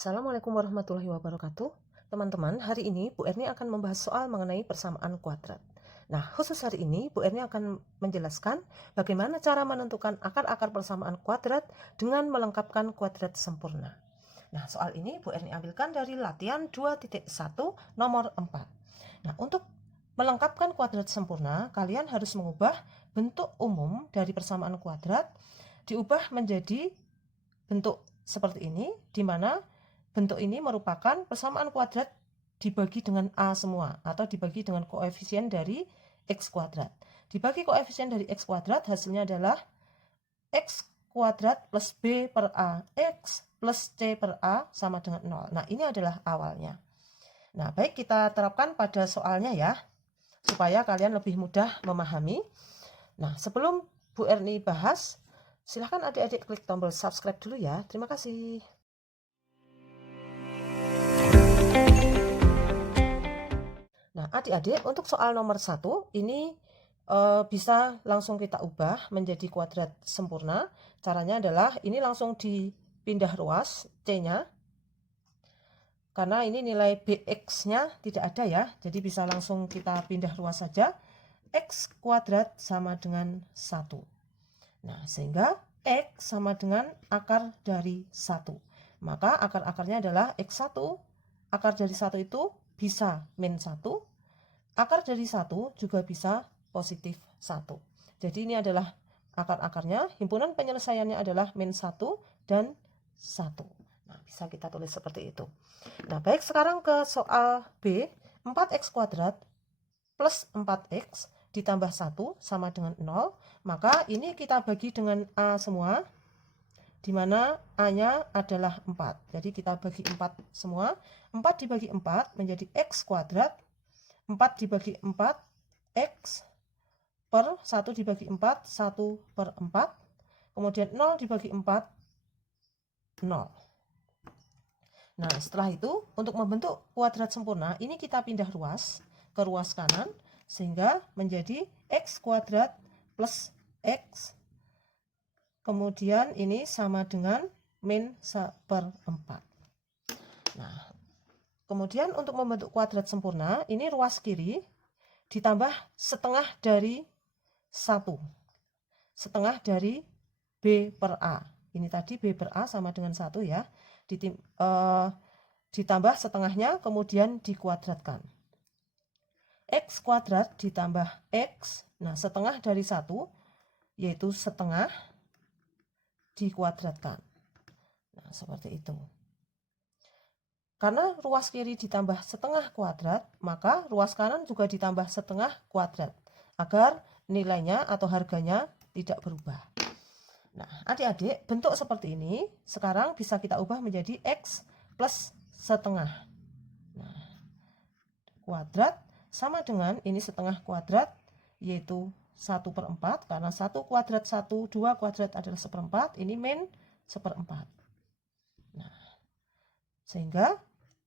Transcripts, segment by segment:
Assalamualaikum warahmatullahi wabarakatuh. Teman-teman, hari ini Bu Erni akan membahas soal mengenai persamaan kuadrat. Nah, khusus hari ini Bu Erni akan menjelaskan bagaimana cara menentukan akar-akar persamaan kuadrat dengan melengkapkan kuadrat sempurna. Nah, soal ini Bu Erni ambilkan dari latihan 2.1 nomor 4. Nah, untuk melengkapkan kuadrat sempurna, kalian harus mengubah bentuk umum dari persamaan kuadrat diubah menjadi bentuk seperti ini, di mana bentuk ini merupakan persamaan kuadrat dibagi dengan A semua, atau dibagi dengan koefisien dari X kuadrat. Dibagi koefisien dari X kuadrat, hasilnya adalah X kuadrat plus B per A, X plus C per A sama dengan 0. Nah, ini adalah awalnya. Nah, baik, kita terapkan pada soalnya ya, supaya kalian lebih mudah memahami. Nah, sebelum Bu Erni bahas, silahkan adik-adik klik tombol subscribe dulu ya. Terima kasih. Nah, adik-adik, untuk soal nomor 1, ini bisa langsung kita ubah menjadi kuadrat sempurna. Caranya adalah ini langsung dipindah ruas C-nya. Karena ini nilai BX-nya tidak ada ya, jadi bisa langsung kita pindah ruas saja. X kuadrat sama dengan 1. Nah, sehingga X sama dengan akar dari 1. Maka akar-akarnya adalah X1. Akar dari 1 itu bisa min 1. Akar dari 1 juga bisa positif 1. Jadi ini adalah akar-akarnya. Himpunan penyelesaiannya adalah min 1 dan 1. Nah, bisa kita tulis seperti itu. Nah, baik, sekarang ke soal B. 4x kuadrat plus 4x ditambah 1 sama dengan 0. Maka ini kita bagi dengan A semua, di mana A-nya adalah 4. Jadi kita bagi 4 semua. 4 dibagi 4 menjadi X kuadrat. 4 dibagi 4, X per 1 dibagi 4, 1 per 4. Kemudian 0 dibagi 4, 0. Nah, setelah itu, untuk membentuk kuadrat sempurna, ini kita pindah ruas ke ruas kanan, sehingga menjadi X kuadrat plus X. Kemudian ini sama dengan min 1/4. Nah, kemudian untuk membentuk kuadrat sempurna, ini ruas kiri ditambah setengah dari 1. Setengah dari B per A. Ini tadi B per A sama dengan 1 ya. Ditambah setengahnya, kemudian dikuadratkan. X kuadrat ditambah X. Nah, setengah dari 1, yaitu setengah, dikuadratkan. Nah, seperti itu. Karena ruas kiri ditambah setengah kuadrat, maka ruas kanan juga ditambah setengah kuadrat, agar nilainya atau harganya tidak berubah. Nah, adik-adik, bentuk seperti ini sekarang bisa kita ubah menjadi X plus setengah. Nah, kuadrat sama dengan ini setengah kuadrat, yaitu 1/4, karena 1 kuadrat 1, 2 kuadrat adalah 1/4, ini min 1/4. Nah, sehingga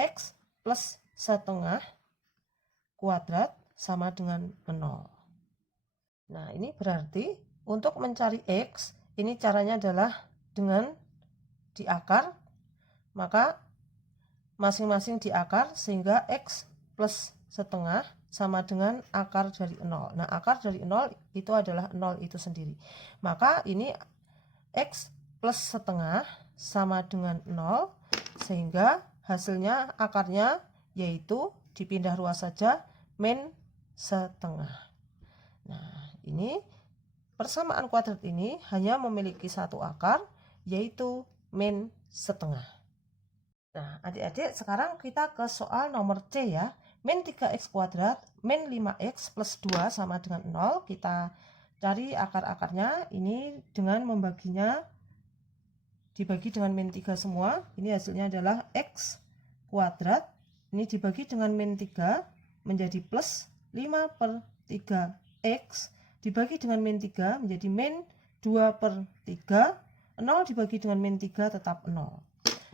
X plus setengah kuadrat sama dengan 0. Nah, ini berarti untuk mencari X, ini caranya adalah dengan diakar, maka masing-masing diakar, sehingga X plus setengah sama dengan akar dari 0. Nah, akar dari 0 itu adalah 0 itu sendiri. Maka ini X plus setengah sama dengan 0, sehingga hasilnya akarnya yaitu dipindah ruas saja min setengah. Nah, ini persamaan kuadrat ini hanya memiliki satu akar, yaitu min setengah. Nah, adik-adik, sekarang kita ke soal nomor C ya. Min 3x kuadrat min 5x plus 2 sama dengan 0. Kita cari akar-akarnya. Ini dengan membaginya dibagi dengan min 3 semua. Ini hasilnya adalah x kuadrat. Ini dibagi dengan min 3 menjadi plus 5/3x. Dibagi dengan min 3 menjadi min 2/3. 0 dibagi dengan min 3 tetap 0.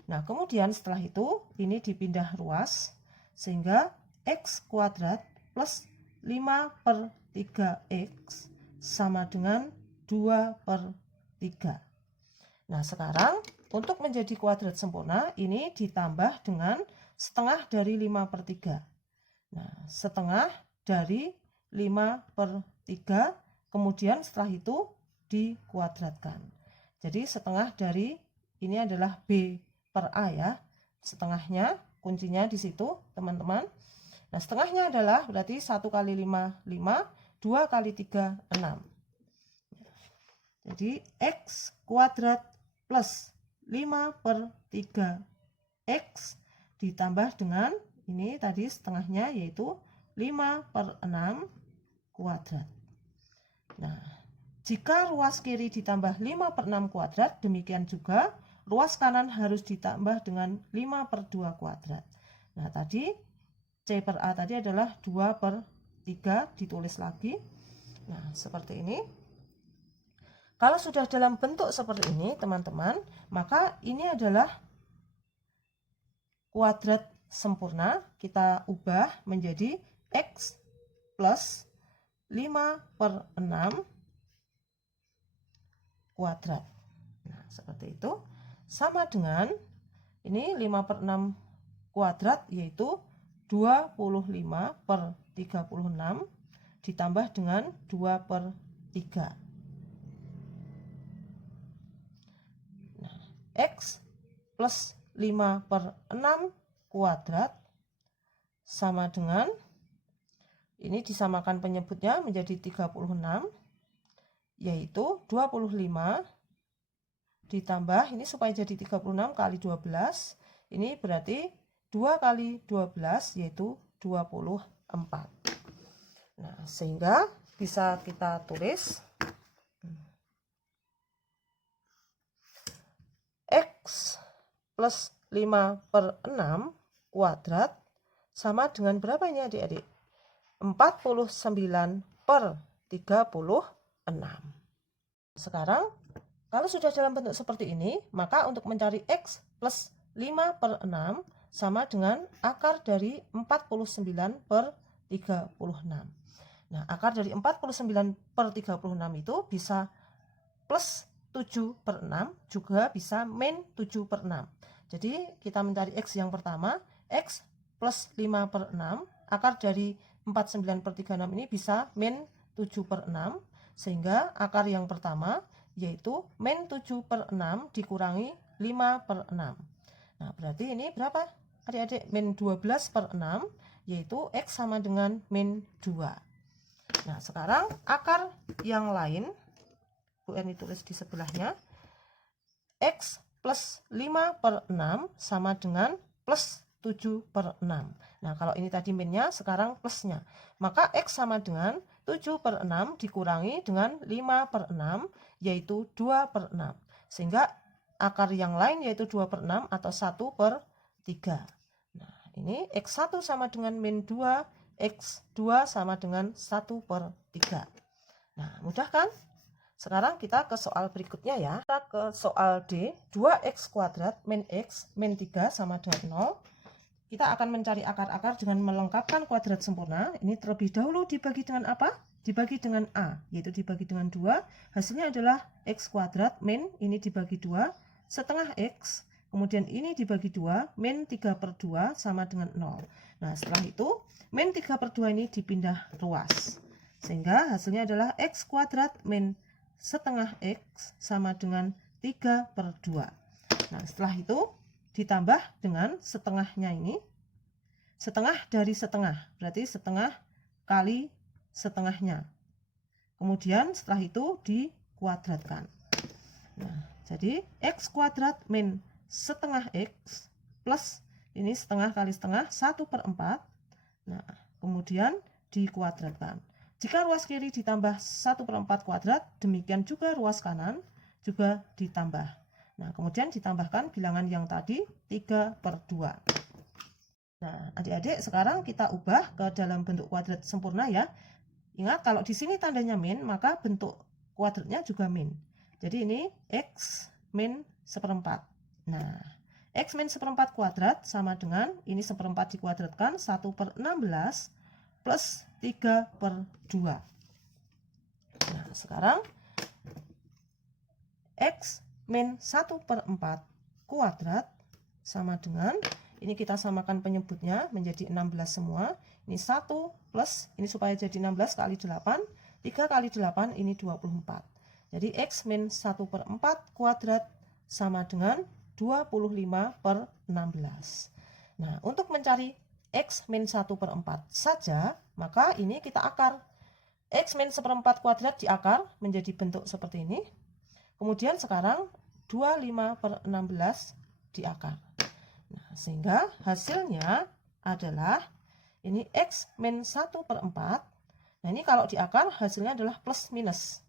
Nah, kemudian setelah itu ini dipindah ruas, sehingga x kuadrat plus 5/3x sama dengan 2/3. Nah, sekarang untuk menjadi kuadrat sempurna, ini ditambah dengan setengah dari 5/3. Nah, setengah dari 5/3, kemudian setelah itu dikuadratkan. Jadi setengah dari ini adalah B per A ya. Setengahnya, kuncinya di situ teman-teman. Nah, setengahnya adalah berarti 1 kali 5, 5, 2 kali 3, 6. Jadi X kuadrat plus 5/3 X ditambah dengan ini tadi setengahnya yaitu 5/6 kuadrat. Nah, jika ruas kiri ditambah 5/6 kuadrat, demikian juga ruas kanan harus ditambah dengan 5/2 kuadrat. Nah, tadi C per A tadi adalah 2/3, ditulis lagi. Nah, seperti ini. Kalau sudah dalam bentuk seperti ini, teman-teman, maka ini adalah kuadrat sempurna. Kita ubah menjadi X plus 5/6 kuadrat. Nah, seperti itu. Sama dengan ini 5/6 kuadrat yaitu 25/36 ditambah dengan 2/3. Nah, X plus 5/6 kuadrat sama dengan ini disamakan penyebutnya menjadi 36, yaitu 25 ditambah ini supaya jadi 36 kali 12, ini berarti 2 kali 12 yaitu 24. Nah, sehingga bisa kita tulis X plus 5/6 kuadrat sama dengan berapa ini adik-adik? 49/36. Sekarang kalau sudah dalam bentuk seperti ini, maka untuk mencari X plus 5/6 sama dengan akar dari 49/36. Nah, akar dari 49/36 itu bisa plus 7/6, juga bisa min 7/6. Jadi kita mencari X yang pertama, X plus 5/6, akar dari 49/36 ini bisa min 7/6, sehingga akar yang pertama yaitu min 7/6 dikurangi 5/6. Nah, berarti ini berapa adik-adik? Min 12/6, yaitu X sama dengan min 2. Nah, sekarang akar yang lain Bu Erni tulis di sebelahnya, X plus 5/6 sama dengan plus 7/6. Nah, kalau ini tadi minnya, sekarang plusnya. Maka X sama dengan 7/6 dikurangi dengan 5/6, yaitu 2/6. Sehingga akar yang lain yaitu 2/6 atau 1/3. Nah, ini X1 sama dengan min 2, X2 sama dengan 1/3. Nah, mudah kan? Sekarang kita ke soal berikutnya ya. Kita ke soal D, 2x kuadrat min x min 3 sama dengan 0. Kita akan mencari akar-akar dengan melengkapkan kuadrat sempurna. Ini terlebih dahulu dibagi dengan apa? Dibagi dengan A, yaitu dibagi dengan 2. Hasilnya adalah x kuadrat min, ini dibagi 2, setengah x. Kemudian ini dibagi 2, min 3/2 sama dengan 0. Nah, setelah itu, min 3/2 ini dipindah ruas. Sehingga hasilnya adalah x kuadrat min setengah x sama dengan 3/2. Nah, setelah itu ditambah dengan setengahnya ini. Setengah dari setengah, berarti setengah kali setengahnya. Kemudian setelah itu dikuadratkan. Nah, jadi x kuadrat min setengah x plus ini setengah kali setengah 1/4. Nah, kemudian dikuadratkan. Jika ruas kiri ditambah 1/4 kuadrat, demikian juga ruas kanan juga ditambah. Nah, kemudian ditambahkan bilangan yang tadi 3/2. Nah, adik-adik sekarang kita ubah ke dalam bentuk kuadrat sempurna ya. Ingat, kalau di sini tandanya min, maka bentuk kuadratnya juga min. Jadi ini x min 1/4. Nah, x min 1/4 kuadrat sama dengan ini 1/4 dikuadratkan 1/16 plus 3/2. Nah, sekarang x min 1/4 kuadrat sama dengan, ini kita samakan penyebutnya menjadi 16 semua. Ini 1 plus, ini supaya jadi 16 kali 8, 3 kali 8 ini 24. Jadi X min 1/4 kuadrat sama dengan 25/16. Nah, untuk mencari X min 1/4 saja, maka ini kita akar. X min 1/4 kuadrat diakar menjadi bentuk seperti ini. Kemudian sekarang 25/16 diakar. Nah, sehingga hasilnya adalah ini X min 1/4. Nah, ini kalau diakar hasilnya adalah plus minus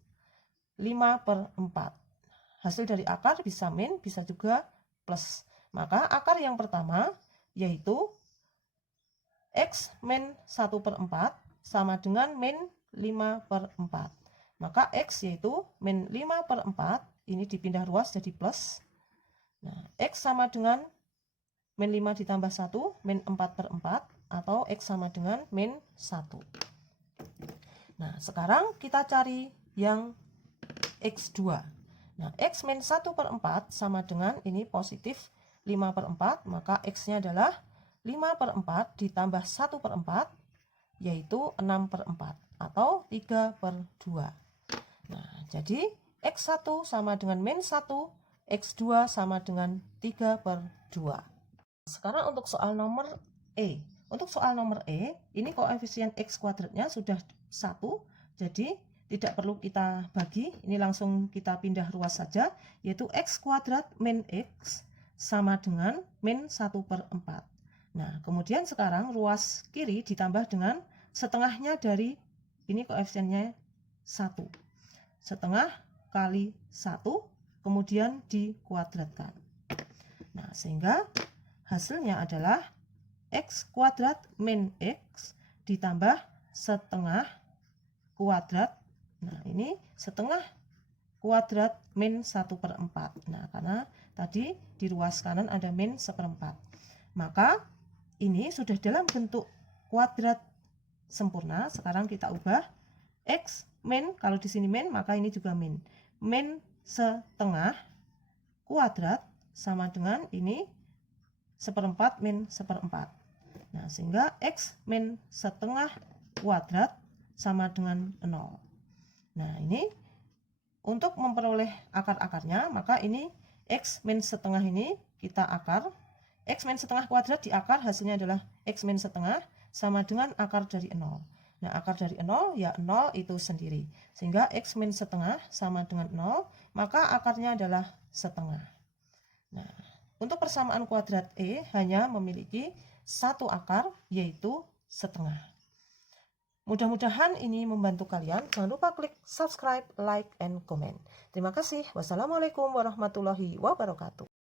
5/4. Hasil dari akar bisa min, bisa juga plus. Maka akar yang pertama yaitu X min 1/4 sama dengan min 5/4. Maka X yaitu min 5/4, ini dipindah ruas jadi plus. Nah, X sama dengan min 5 ditambah 1, min 4/4, atau X sama dengan min 1. Nah, sekarang kita cari yang X2. Nah, X min 1/4 sama dengan ini positif 5/4, maka X-nya adalah 5/4 ditambah 1/4, yaitu 6/4, atau 3/2. Nah, jadi X1 sama dengan min 1, X2 sama dengan 3/2. Sekarang untuk soal nomor E. Untuk soal nomor E, ini koefisien X kuadratnya sudah 1, jadi tidak perlu kita bagi, ini langsung kita pindah ruas saja, yaitu X kuadrat min X sama dengan min 1/4. Nah, kemudian sekarang ruas kiri ditambah dengan setengahnya dari, ini koefisiennya 1. Setengah kali 1, kemudian dikuadratkan. Nah, sehingga hasilnya adalah X kuadrat min X ditambah setengah kuadrat. Nah, ini setengah kuadrat min 1/4. Nah, karena tadi di ruas kanan ada min 1/4. Maka ini sudah dalam bentuk kuadrat sempurna. Sekarang kita ubah X min, kalau di sini min, maka ini juga min. Min setengah kuadrat sama dengan ini 1/4 min 1/4. Nah, sehingga X min setengah kuadrat sama dengan 0. Nah, ini untuk memperoleh akar-akarnya, maka ini X min setengah ini kita akar. X min setengah kuadrat diakar, hasilnya adalah X min setengah sama dengan akar dari 0. Nah, akar dari 0 ya 0 itu sendiri. Sehingga X min setengah sama dengan 0, maka akarnya adalah setengah. Nah, untuk persamaan kuadrat E hanya memiliki satu akar, yaitu setengah. Mudah-mudahan ini membantu kalian. Jangan lupa klik subscribe, like, and comment. Terima kasih. Wassalamualaikum warahmatullahi wabarakatuh.